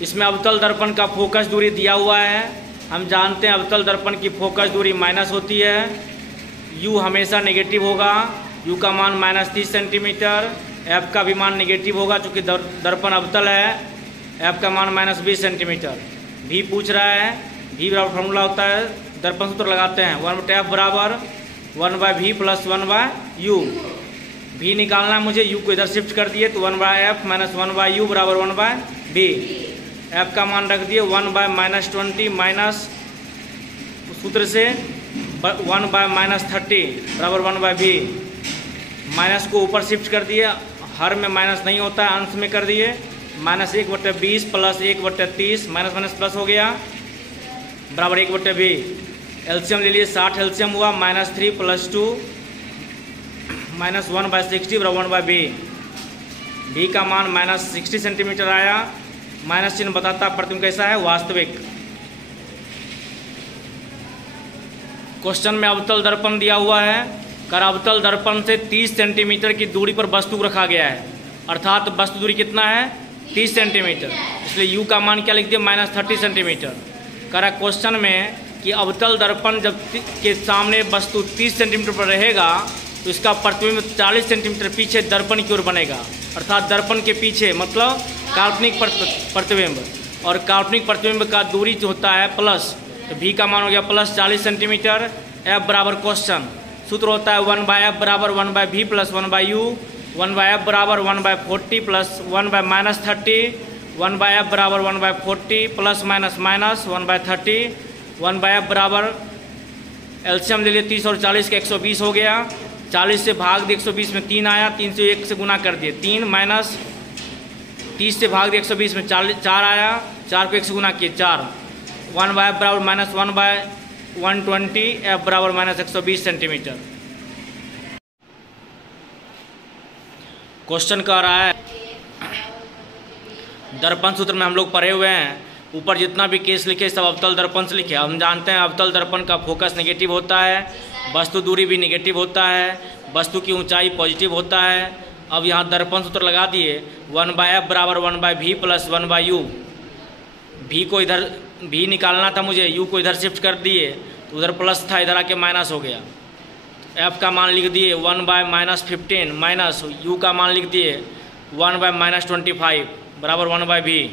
इसमें अवतल दर्पण का फोकस दूरी दिया हुआ है। हम जानते हैं अवतल दर्पण की फोकस दूरी माइनस होती है। u हमेशा नेगेटिव होगा, u का मान -30 सेंटीमीटर। f का भी मान नेगेटिव होगा चूँकि दर्पण अवतल है। f का मान -20 सेंटीमीटर। v पूछ रहा है, v बराबर फार्मूला होता है, दर्पण सूत्र लगाते हैं 1/f बराबर 1/v प्लस 1/u। v निकालना है मुझे, u को इधर शिफ्ट कर दिए तो 1/f माइनस 1/u बराबर 1/v। f का मान रख दिए 1/-20 माइनस सूत्र से 1/-30 बराबर 1/v। माइनस को ऊपर शिफ्ट कर दिए, हर में माइनस नहीं होता है, अंश में कर दिए। -1/20 प्लस 1/30 माइनस माइनस प्लस हो गया बराबर 1/v। एलसीएम ले लिए, 60 एलसीएम हुआ, -3 + 2 -1/60 बराबर 1/v। v का मान -60 सेंटीमीटर आया। माइनस चिन्ह बताता प्रतिबिंब कैसा है, वास्तविक। क्वेश्चन में अवतल दर्पण दिया हुआ है। कर अवतल दर्पण से 30 सेंटीमीटर की दूरी पर वस्तु रखा गया है, अर्थात वस्तु दूरी कितना है 30 सेंटीमीटर। इसलिए u का मान क्या लिख दिया -30 सेंटीमीटर। करा क्वेश्चन में कि अवतल दर्पण जब के सामने वस्तु 30 सेंटीमीटर पर रहेगा तो इसका प्रतिबिंब 40 सेंटीमीटर पीछे दर्पण की ओर बनेगा, अर्थात दर्पण के पीछे मतलब काल्पनिक प्रतिबिंब। और काल्पनिक प्रतिबिंब का दूरी जो होता है प्लस, तो v का मान हो गया +40 सेंटीमीटर। f बराबर क्वेश्चन सूत्र होता है 1/f बराबर 1/v प्लस 1/u। 1/f बराबर 1/40 प्लस 1/-30। 1/f बराबर 1/40 प्लस माइनस 1/30। 1/f बराबर एलसीएम ले लिए 30 और 40 का 120 हो गया। 40 से भाग दिए 120 में 3 आया, 3 से 1 से गुना कर दिए 3 माइनस 30 से भाग दिए 120 में 4 आया, 4 को 1 से गुना किए 4। 1/f बराबर -1/120, f बराबर -120 सेंटीमीटर। क्वेश्चन कह रहा है दर्पण सूत्र में हम लोग पढ़े हुए हैं, ऊपर जितना भी केस लिखे सब अवतल दर्पण से लिखे। हम जानते हैं अवतल दर्पण का फोकस नेगेटिव होता है, वस्तु दूरी भी नेगेटिव होता है, वस्तु की ऊंचाई पॉजिटिव होता है। अब यहाँ दर्पण सूत्र लगा दिए 1/f बराबर 1/v प्लस 1/u। v को इधर v निकालना था मुझे, u को इधर शिफ्ट कर दिए तो उधर प्लस था, इधर आके माइनस हो गया। f का मान लिख दिए 1/-15 माइनस u का मान लिख दिए 1/-25 बराबर 1/v।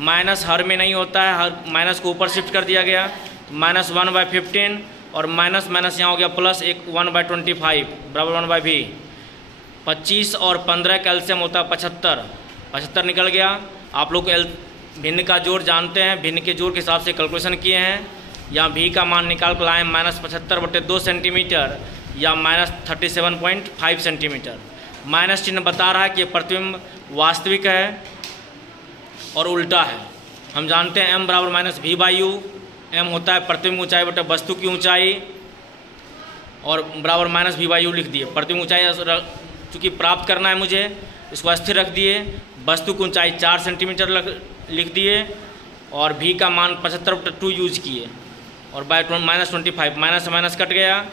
माइनस हर में नहीं होता है, हर माइनस को ऊपर शिफ्ट कर दिया गया, -1/15 और माइनस माइनस यहाँ हो गया प्लस 1/25 बराबर 1/v। 25 और 15 का एलसीएम होता है 75, 75 निकल गया। आप लोग भिन्न का जोड़ जानते हैं, भिन्न के जोड़ के हिसाब से कैलकुलेशन किए हैं। यहाँ v का मान निकाल कर लाए -75/2 सेंटीमीटर या -37.5 सेंटीमीटर। माइनस चिन्ह बता रहा है कि प्रतिबिंब वास्तविक है और उल्टा है। हम जानते हैं m बराबर -v/u। m होता है प्रतिबिंब ऊंचाई बटे वस्तु की ऊंचाई और बराबर -v/u लिख दिए। प्रतिबिंब ऊंचाई चूँकि प्राप्त करना है मुझे, इसको स्थिर रख दिए। वस्तु की ऊंचाई 4 सेंटीमीटर लिख दिए और v का मान 75/2 यूज किए और बाय -25 माइनस से माइनस कट गया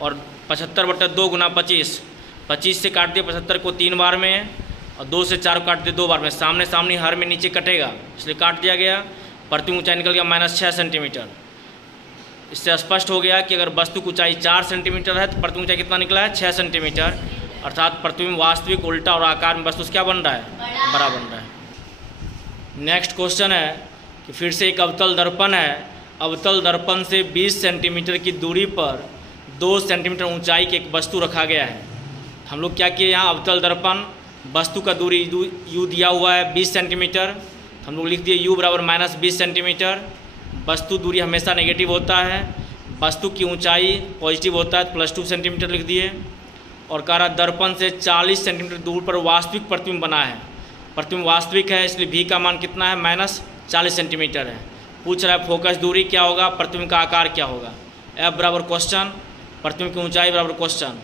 और 75/2 गुना 25, 25 से काट दिए 75 को 3 बार में और 2 से 4 काट दिए 2 बार में। सामने सामने हर में नीचे कटेगा इसलिए काट दिया गया। प्रतिबिंब ऊंचाई निकल गया -6 सेंटीमीटर। इससे स्पष्ट हो गया कि अगर वस्तु की ऊंचाई 4 सेंटीमीटर है तो प्रतिबिंब ऊंचाई कितना निकला है 6 सेंटीमीटर, अर्थात प्रतिबिंब वास्तविक उल्टा और आकार में वस्तु क्या बन रहा है, बड़ा बन रहा है। नेक्स्ट क्वेश्चन है कि फिर से एक अवतल दर्पण है। अवतल दर्पण से 20 सेंटीमीटर की दूरी पर 2 सेंटीमीटर ऊंचाई की एक वस्तु रखा गया है। हम लोग क्या किए, यहाँ अवतल दर्पण वस्तु का दूरी u दिया हुआ है 20 सेंटीमीटर, हम लोग लिख दिए u बराबर -20 सेंटीमीटर। वस्तु दूरी हमेशा नेगेटिव होता है, वस्तु की ऊंचाई पॉजिटिव होता है +2 सेंटीमीटर लिख दिए। और कह रहा दर्पण से 40 सेंटीमीटर दूर पर वास्तविक प्रतिबिंब बना है। प्रतिबिंब वास्तविक है इसलिए v का मान कितना है -40 सेंटीमीटर है। पूछ रहा है फोकस दूरी क्या होगा, प्रतिबिंब का आकार क्या होगा। f बराबर क्वेश्चन, प्रतिबिंब की ऊंचाई बराबर क्वेश्चन।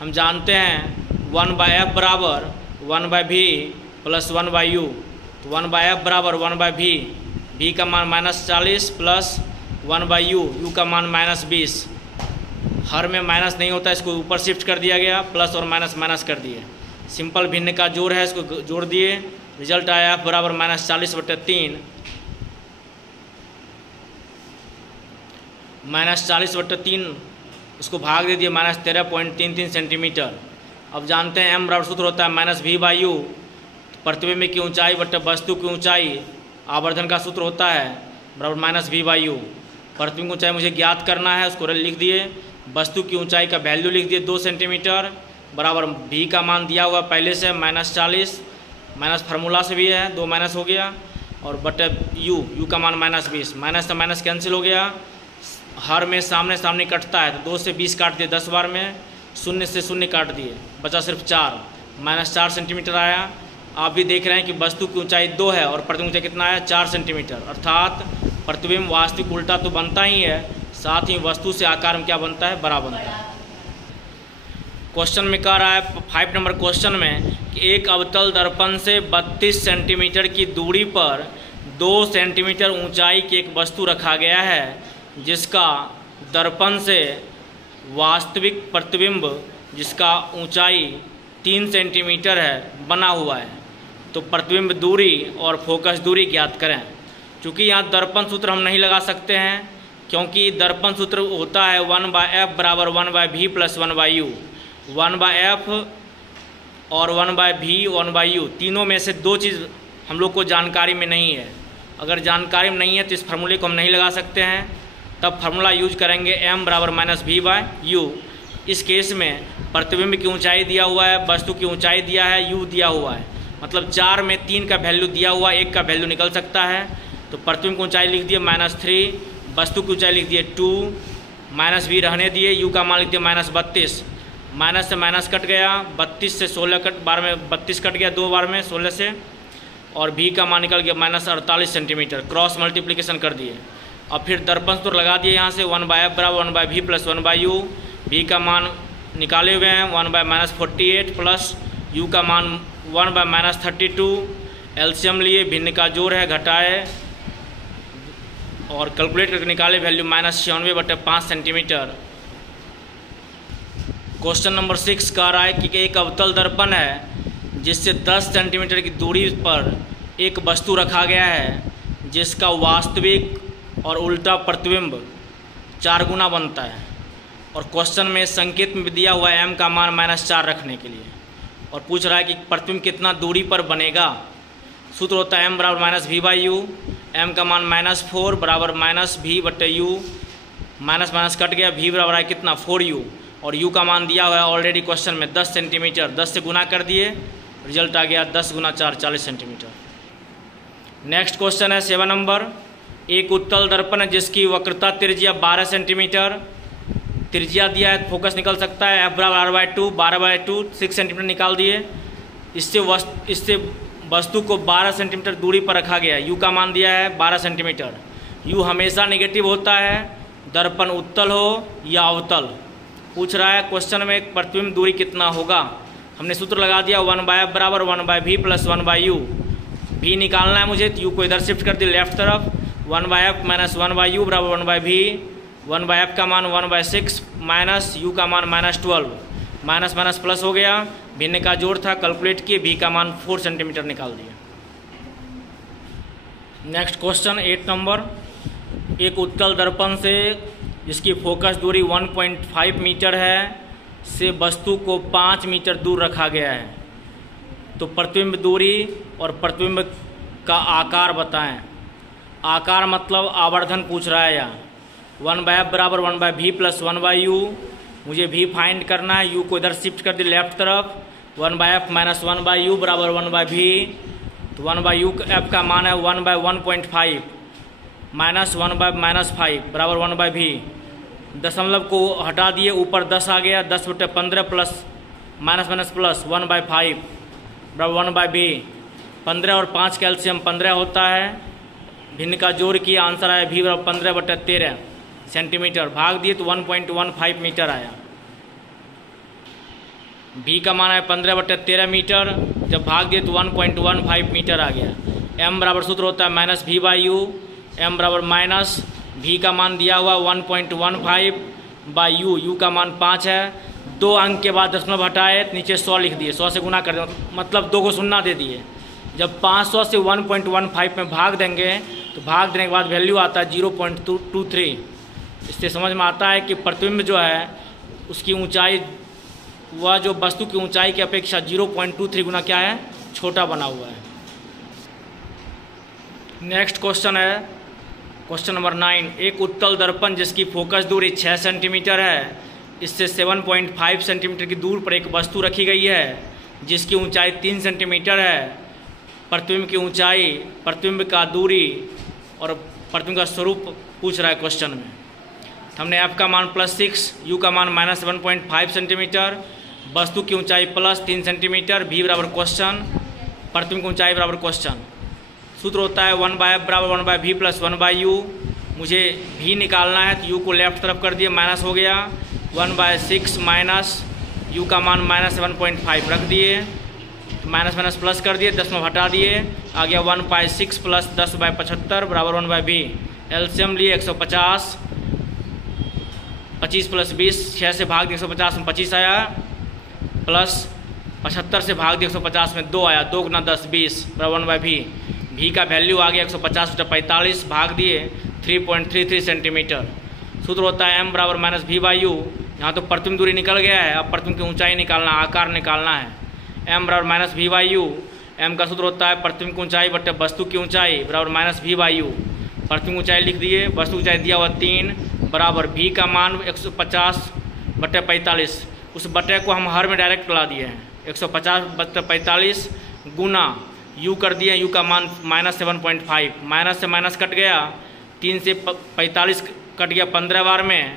हम जानते हैं 1/f बराबर 1/v प्लस 1/u, तो 1/f बराबर 1/v, v का मान -40 प्लस 1/u, u का मान -20। हर में माइनस नहीं होता, इसको ऊपर शिफ्ट कर दिया गया, प्लस और माइनस माइनस कर दिए। सिंपल भिन्न का जोड़ है, इसको जोड़ दिए रिजल्ट आया F बराबर -40/3, -40/3 उसको भाग दे दिए -13.33 सेंटीमीटर। अब जानते हैं m बराबर सूत्र होता है -v/u, प्रतिबिंब की ऊंचाई बटे वस्तु की ऊंचाई, आवर्धन का सूत्र होता है बराबर -v/u। प्रतिबिंब की ऊंचाई मुझे ज्ञात करना है, उसको लिख दिए, वस्तु की ऊंचाई का वैल्यू लिख दिए 2 सेंटीमीटर, बराबर v का मान दिया हुआ पहले से -40, माइनस फार्मूला से भी है, 2 माइनस हो गया, और बटे u का मान -20, माइनस से माइनस कैंसिल हो गया, हर में सामने सामने कटता है तो 2 से 20 काट दिए 10 बार में, 0 से 0 काट दिए, बचा सिर्फ 4, -4 सेंटीमीटर आया। आप भी देख रहे हैं कि वस्तु की ऊंचाई 2 है और प्रतिबिंब ऊंचाई कितना है 4 सेंटीमीटर, अर्थात प्रतिबिंब वास्तविक उल्टा तो बनता ही है, साथ ही वस्तु से आकार में क्या बनता है, बड़ा बनता है। क्वेश्चन में कह रहा है 5 नंबर क्वेश्चन में कि एक अवतल दर्पण से 32 सेंटीमीटर की दूरी पर 2 सेंटीमीटर ऊंचाई की एक वस्तु रखा गया है, जिसका दर्पण से वास्तविक प्रतिबिंब जिसका ऊंचाई 3 सेंटीमीटर है बना हुआ है, तो प्रतिबिंब दूरी और फोकस दूरी ज्ञात करें। चूँकि यहाँ दर्पण सूत्र हम नहीं लगा सकते हैं, क्योंकि दर्पण सूत्र होता है 1/f बराबर 1/v + 1/u, 1/f और 1/v 1/u, तीनों में से 2 चीज़ हम लोग को जानकारी में नहीं है। अगर जानकारी में नहीं है तो इस फार्मूले को हम नहीं लगा सकते हैं, तब फार्मूला यूज करेंगे m बराबर -v/u। इस केस में प्रतिबिंब की ऊंचाई दिया हुआ है, वस्तु की ऊंचाई दिया है, u दिया हुआ है, मतलब 4 में 3 का वैल्यू दिया हुआ, 1 का वैल्यू निकल सकता है, तो प्रतिबिंब की ऊंचाई लिख दिए -3, वस्तु की ऊंचाई लिख दिए 2, -v रहने दिए, u का मान लिख दिए -32, माइनस से माइनस कट गया, 32 से 16 बार में 32 कट गया 2 बार में 16 से, और v का मान निकल गया -48 सेंटीमीटर, क्रॉस मल्टीप्लिकेशन कर दिए। अब फिर दर्पण सूत्र लगा दिए यहाँ से 1/f बराबर 1/v + 1/u, v का मान निकाले हुए हैं 1/-48 प्लस u का मान 1/-32, एलसीएम लिए, भिन्न का जोड़ है, घटाए और कैलकुलेट करके निकाले वैल्यू -96/5 सेंटीमीटर। क्वेश्चन नंबर 6 कह रहा है कि एक अवतल दर्पण है जिससे 10 सेंटीमीटर की दूरी पर एक वस्तु रखा गया है, जिसका वास्तविक और उल्टा प्रतिबिंब 4 गुना बनता है, और क्वेश्चन में संकेत में दिया हुआ है m का मान -4 रखने के लिए, और पूछ रहा है कि प्रतिबिंब कितना दूरी पर बनेगा। सूत्र होता है m बराबर -v/u, m का मान -4 बराबर -v/u, माइनस माइनस कट गया, v बराबर है कितना 4u, और u का मान दिया हुआ है ऑलरेडी क्वेश्चन में 10 सेंटीमीटर, 10 से गुना कर दिए, रिजल्ट आ गया 10 × 4 40 सेंटीमीटर। नेक्स्ट क्वेश्चन है 7 नंबर, एक उत्तल दर्पण है जिसकी वक्रता त्रिज्या 12 सेंटीमीटर, त्रिज्या दिया है, फोकस निकल सकता है, f बराबर r/2, 12/2, 6 सेंटीमीटर निकाल दिए। इससे वस्तु को 12 सेंटीमीटर दूरी पर रखा गया है, u का मान दिया है 12 सेंटीमीटर। u हमेशा नेगेटिव होता है, दर्पण उत्तल हो या अवतल। पूछ रहा है क्वेश्चन में प्रतिबिंब दूरी कितना होगा, हमने सूत्र लगा दिया 1/f बराबर 1/v + 1/u, v निकालना है मुझे, तो u को इधर शिफ्ट कर दिया लेफ्ट तरफ, 1/f - 1/u बराबर 1/v, 1/f का मान 1/6 माइनस u का मान -12, माइनस माइनस प्लस हो गया, भिन्न का जोड़ था, कैलकुलेट किए, v का मान 4 सेंटीमीटर निकाल दिया। नेक्स्ट क्वेश्चन 8 नंबर, एक उत्तल दर्पण से जिसकी फोकस दूरी 1.5 मीटर है से वस्तु को 5 मीटर दूर रखा गया है, तो प्रतिबिंब दूरी और प्रतिबिंब का आकार बताएं। आकार मतलब आवर्धन पूछ रहा है यहाँ। 1/f बराबर 1/v + 1/u, मुझे v फाइंड करना है, u को इधर शिफ्ट कर दी लेफ्ट तरफ, 1/f - 1/u बराबर 1/v, तो 1/u f का मान है 1/1.5 माइनस 1/-5 बराबर 1/v, दशमलव को हटा दिए, ऊपर 10 आ गया, 10/15 प्लस माइनस माइनस प्लस 1/5 बराबर 1/v, 15 और 5 का एलसीएम 15 होता है, भिन्न का जोड़ किया, आंसर आया v बराबर 15/13 सेंटीमीटर, भाग दिए तो 1.15 मीटर आया। v का मान है 15/13 मीटर, जब भाग दिए तो 1.15 मीटर आ गया। m बराबर सूत्र होता है -v/u, m बराबर माइनस v का मान दिया हुआ 1.15/u, u का मान 5 है, 2 अंक के बाद दशमलव हटाए, नीचे 100 लिख दिए, 100 से गुना कर दिए, मतलब 2 को 0 दे दिए, जब 500 से 1.15 में भाग देंगे तो भाग देने के बाद वैल्यू आता है 0.23। इससे समझ में आता है कि प्रतिबिंब जो है उसकी ऊंचाई, वह जो वस्तु की ऊंचाई की अपेक्षा 0.23 गुना क्या है, छोटा बना हुआ है। नेक्स्ट क्वेश्चन है क्वेश्चन नंबर 9। एक उत्तल दर्पण जिसकी फोकस दूरी 6 सेंटीमीटर है, इससे 7.5 सेंटीमीटर की दूर पर एक वस्तु रखी गई है जिसकी ऊंचाई 3 सेंटीमीटर है। प्रतिबिंब की ऊंचाई, प्रतिबिंब का दूरी और प्रतिबिंब का स्वरूप पूछ रहा है क्वेश्चन में। हमने एफ का मान +6, यू का मान -7.5 सेंटीमीटर, वस्तु की ऊंचाई +3 सेंटीमीटर, भी बराबर क्वेश्चन, प्रतिबिंब की ऊंचाई बराबर क्वेश्चन। सूत्र होता है 1/f बराबर 1/v + 1/u। मुझे भी निकालना है तो u को लेफ्ट तरफ कर दिए, माइनस हो गया, 1/6 माइनस u का मान -7.5 रख दिए, माइनस माइनस प्लस कर दिए, 10 में हटा दिए, आ गया 1/6 + 10/75 बराबर 1/v। एलसीएम लिए 150, 25 + 20, 6 से भाग दिए 150 में 25 आया, प्लस 75 से भाग दिए 150 में 2 आया, 2 × 10 20 बराबर 1/v। भी का वैल्यू आ गया 150/45, भाग दिए 3.33 सेंटीमीटर। सूत्र होता है m बराबर -v/u। यहाँ तो प्रतिबिंब दूरी निकल गया है, अब प्रतिबिंब की ऊंचाई निकालना, आकार निकालना है। m बराबर -v/u। m का सूत्र होता है प्रतिबिंब की ऊंचाई बटे वस्तु की ऊंचाई बराबर -v/u। प्रतिबिंब ऊंचाई लिख दिए, वस्तु ऊंचाई दिया हुआ 3 बराबर v का मान 150/45। उस बटे को हम हर में डायरेक्ट ला दिए हैं, 150/45 गुना u कर दिए, u का मान -7.5, माइनस से माइनस कट गया, 3 से 45 कट गया 15 बार में,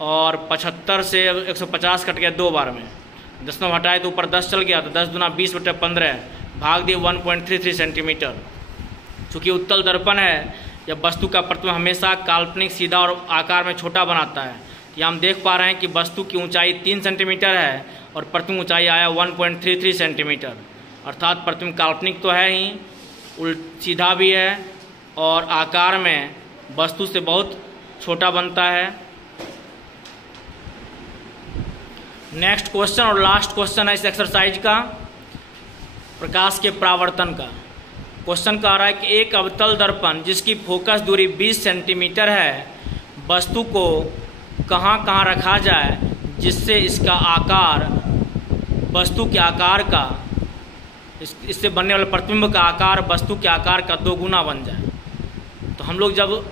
और 75 से 150 कट गया 2 बार में। 10 में हटाए तो ऊपर 10 चल गया, तो 10 दूना 20/15 भाग दिए 1.33 सेंटीमीटर। चूँकि उत्तल दर्पण है, जब वस्तु का प्रतिबिंब हमेशा काल्पनिक, सीधा और आकार में छोटा बनाता है। यहाँ हम देख पा रहे हैं कि वस्तु की ऊंचाई 3 सेंटीमीटर है और प्रतिबिंब ऊंचाई आया 1.33 सेंटीमीटर, अर्थात प्रतिबिंब काल्पनिक तो है ही, सीधा भी है और आकार में वस्तु से बहुत छोटा बनता है। नेक्स्ट क्वेश्चन और लास्ट क्वेश्चन है इस एक्सरसाइज का, प्रकाश के परावर्तन का। क्वेश्चन कह रहा है कि एक अवतल दर्पण जिसकी फोकस दूरी 20 सेंटीमीटर है, वस्तु को कहाँ कहाँ रखा जाए जिससे इसका आकार, वस्तु के आकार का, इससे बनने वाले प्रतिबिंब का आकार वस्तु के आकार का 2 गुना बन जाए। तो हम लोग जब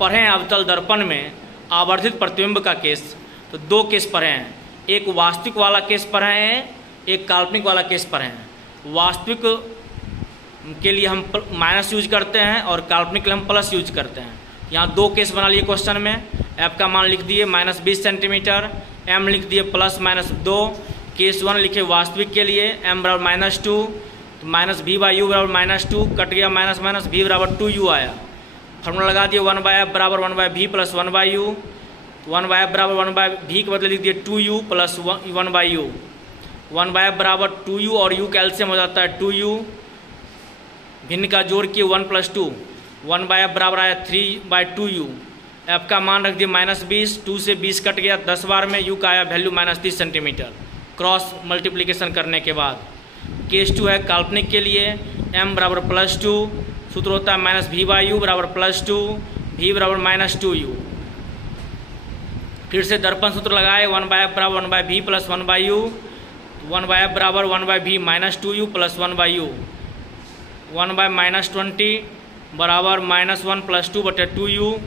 पढ़े हैं अवतल दर्पण में आवर्धित प्रतिबिंब का केस, तो 2 केस पढ़े हैं, एक वास्तविक वाला केस पढ़े हैं, एक काल्पनिक वाला केस पढ़े हैं। वास्तविक के लिए हम माइनस यूज करते हैं और काल्पनिक के लिए हम प्लस यूज करते हैं। यहाँ 2 केस बना लिए क्वेश्चन में, एफ का मान लिख दिए -20 सेंटीमीटर, एम लिख दिए +-2। केस 1 लिखे वास्तविक के लिए, m बराबर -2, तो -v/u बराबर -2, कट गया माइनस माइनस, v बराबर 2u आया। फॉर्मूला लगा दिए 1/f बराबर 1/v + 1/u। 1/f बराबर 1/v के बदले लिख दिए 2u + 1/u। 1/f बराबर 2u और u का एलसीएम हो जाता है 2u, भिन्न का जोड़ किए 1 + 2, 1/f बराबर आया 3/2u। f का मान रख दिए -20, 2 से 20 कट गया 10 बार में, u का आया वैल्यू -30 सेंटीमीटर क्रॉस मल्टीप्लिकेशन करने के बाद। केस 2 है काल्पनिक के लिए, m बराबर +2, सूत्र होता है -v/u बराबर +2, v बराबर -2u। फिर से दर्पण सूत्र लगाए, 1/f बराबर 1/v + 1/u, 1/f बराबर 1/v -2u + 1/u, 1/-20 बराबर -1 + 2/2u,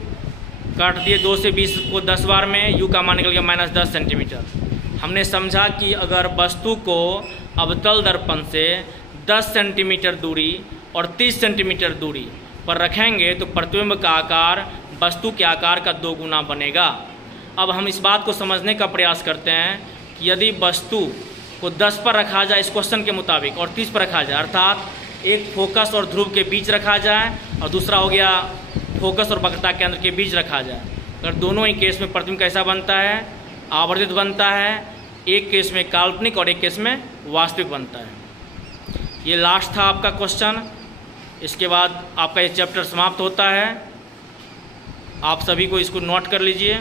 काट दिए 2 से 20 को 10 बार में, u का मान निकल गया -10 सेंटीमीटर। हमने समझा कि अगर वस्तु को अवतल दर्पण से 10 सेंटीमीटर दूरी और 30 सेंटीमीटर दूरी पर रखेंगे तो प्रतिबिंब का आकार वस्तु के आकार का 2 गुना बनेगा। अब हम इस बात को समझने का प्रयास करते हैं कि यदि वस्तु को 10 पर रखा जाए इस क्वेश्चन के मुताबिक और 30 पर रखा जाए, अर्थात एक फोकस और ध्रुव के बीच रखा जाए और दूसरा हो गया फोकस और वक्रता केंद्र के बीच रखा जाए, अगर दोनों ही केस में प्रतिबिंब कैसा बनता है, आवर्धित बनता है, एक केस में काल्पनिक और एक केस में वास्तविक बनता है। ये लास्ट था आपका क्वेश्चन, इसके बाद आपका ये चैप्टर समाप्त होता है। आप सभी को इसको नोट कर लीजिए।